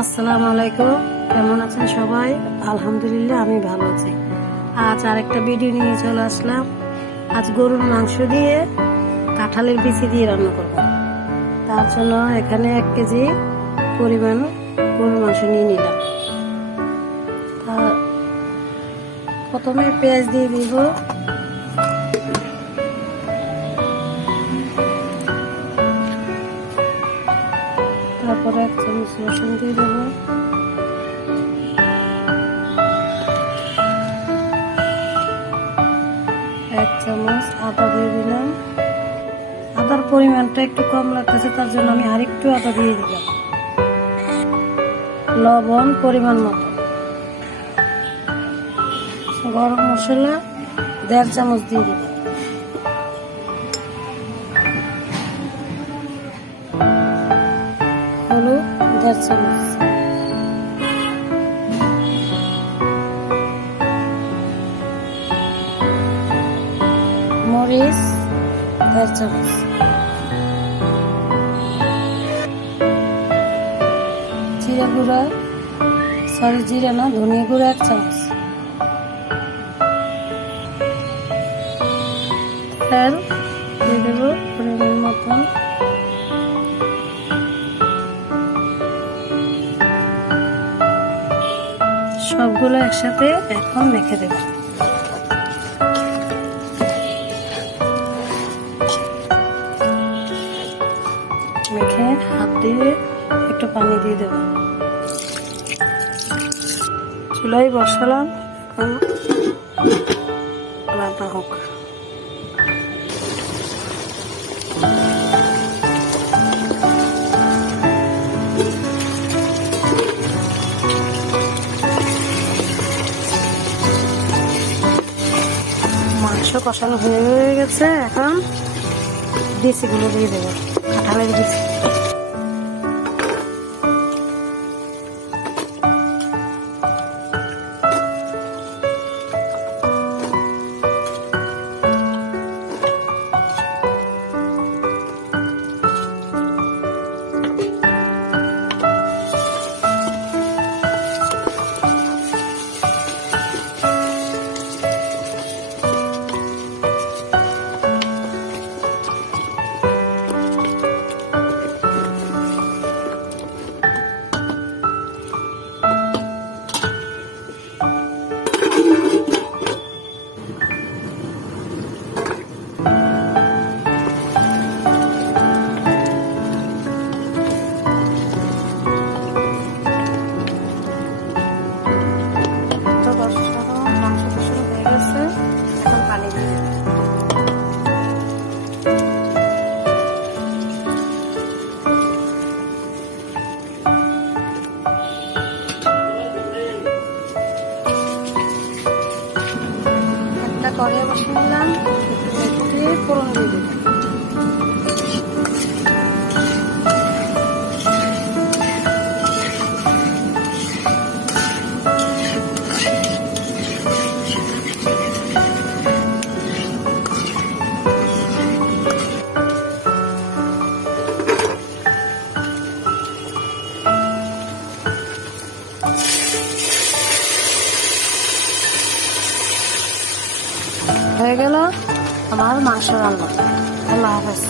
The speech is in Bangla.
আসসালামু আলাইকুম, কেমন আছেন সবাই? আলহামদুলিল্লাহ আমি ভালো আছি। আজ আরেকটা ভিডিও নিয়ে চলে আসলাম। আজ গরুর মাংস দিয়ে কাঁঠালের বিচি দিয়ে রান্না করব। তার জন্য এখানে 1 কেজি পরিমাণ গরুর মাংস নিয়ে নিলাম। প্রথমে পেঁয়াজ দিয়ে দিব, তারপরে 1 চামচ রসুন দিয়ে দেবো, এক চামচ আদা দিয়ে দিলাম। আদার পরিমাণটা একটু কম লাগতেছে, তার জন্য আমি আরেকটু আদা দিয়ে দিলাম। লবণ পরিমাণ মতো, গরম মশলা 1.5 চামচ দিয়ে দিলাম, হলুদ 1.5 চামচ, মরিচ 1.5 চামচ, জিরা গুঁড়া জিরা না ধনিয়া গুঁড়া 1 চামচ, তেল দিয়ে দেবো পরিমাণ মতন, সবগুলো একসাথে এখন মেখে দেব। মেখে হাত দিয়ে একটু পানি দিয়ে দেব। চুলায় বসালাম, এখন রান্না হোক। মাংস কষানো হয়ে গেছে, এখন বিচিগুলো দিয়ে দেবো, কাঁঠালের বিচি। কড়াই বসে নিলাম, ফোড়ন দিয়ে দেবো। হয়ে গেল আমার মাংস রান্না। আল্লাহ হাফেজ।